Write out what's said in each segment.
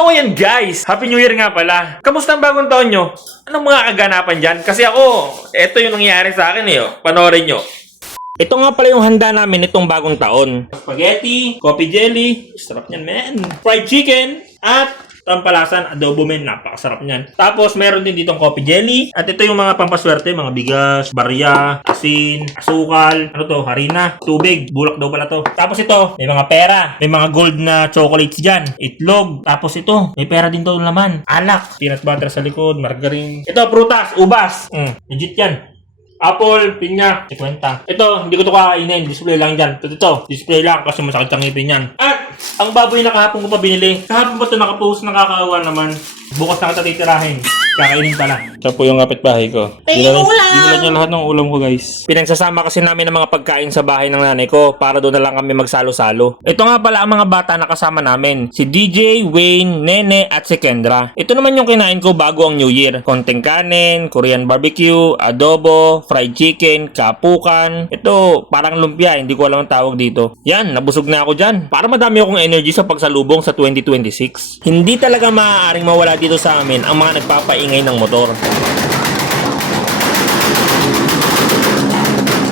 So ayan guys, Happy New Year nga pala. Kamusta ang bagong taon nyo? Anong mga kaganapan dyan? Kasi ako, eto yung nangyayari sa akin Panoorin nyo. Ito nga pala yung handa namin itong bagong taon. Spaghetti, coffee jelly, sarap niyan men. Fried chicken, at tampalasan, adobo men, napakasarap niyan. Tapos meron din ditong coffee jelly. At ito yung mga pampaswerte, mga bigas, barya, asin, asukal, harina, tubig, bulak daw pala to. Tapos ito, may mga pera, may mga gold na chocolates dyan, itlog. Tapos ito, may pera din to laman, alak, peanut butter sa likod, margarine. Ito, prutas, ubas. Legit yan. Apple, pinya, 50. Ito, hindi ko ito kakainin. Display lang dyan. Ito, display lang kasi masakit ang ngipin yan. At, ang baboy na kahapon ko pa binili. Kahapon ba ito nakapost, nakakaawa naman. Bukas na kita titirahin. Kakainin pala. Ito po yung kapitbahay ko. Dinala niya lahat ng ulam ko guys. Pinagsasama kasi namin ng mga pagkain sa bahay ng nanay ko para doon na lang kami magsalo-salo. Ito nga pala ang mga bata na kasama namin. Si DJ, Wayne, Nene at si Kendra. Ito naman yung kinain ko bago ang New Year. Konting kanin, Korean barbecue, adobo, fried chicken, kapukan. Ito parang lumpia, hindi ko alam ang tawag dito. Yan, nabusog na ako dyan. Para madami akong energy sa pagsalubong sa 2026. Hindi talaga maaaring mawala dito sa amin ang mga nagpapaingay ng motor.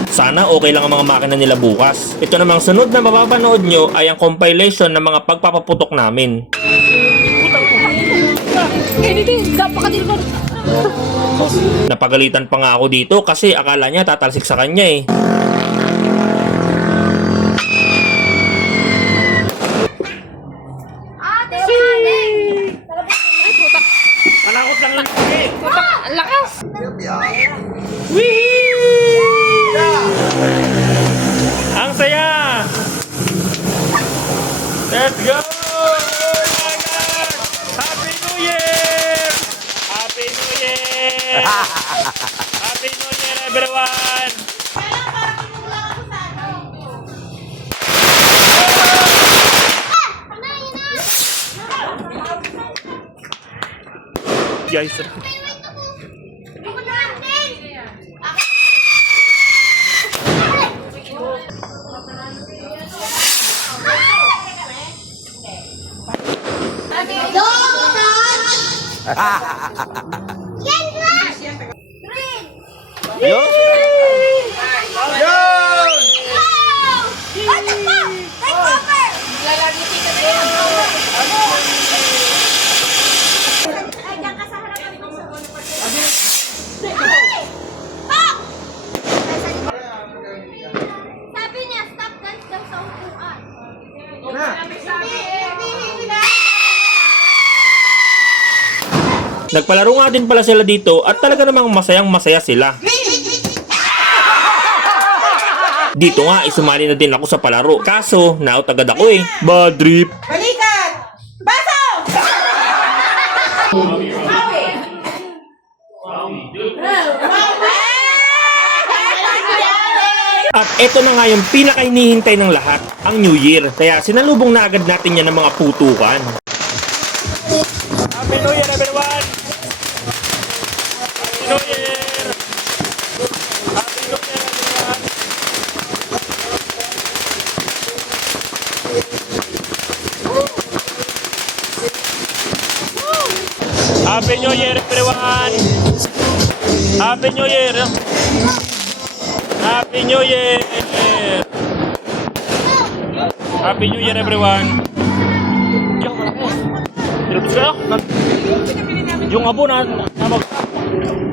Sana okay lang ang mga makina nila bukas. Ito namang sunod na mapapanood nyo ay ang compilation ng mga pagpapaputok namin. Napagalitan pa nga ako dito kasi akala niya tatalsik sa kanya eh. Malakot lang lang eh. Ang lakas! Ang saya! Let's go! Oh my God! Happy New Year! Happy New Year! Happy New Year everyone! Guys, nagpalaro nga din pala sila dito at talaga namang masayang masaya sila. Dito nga, isumali na din ako sa palaro. Kaso, na-out agad ako eh. Bad trip. Balikan! Baso! At eto na nga yung pinaka-hinihintay ng lahat, ang New Year. Kaya sinalubong na agad natin yan ng mga putukan. Happy New Year everyone! Happy New Year! Happy New Year everyone! Happy New Year everyone! Happy New Year! Happy New Year! Happy New Year everyone! Yung abo na mag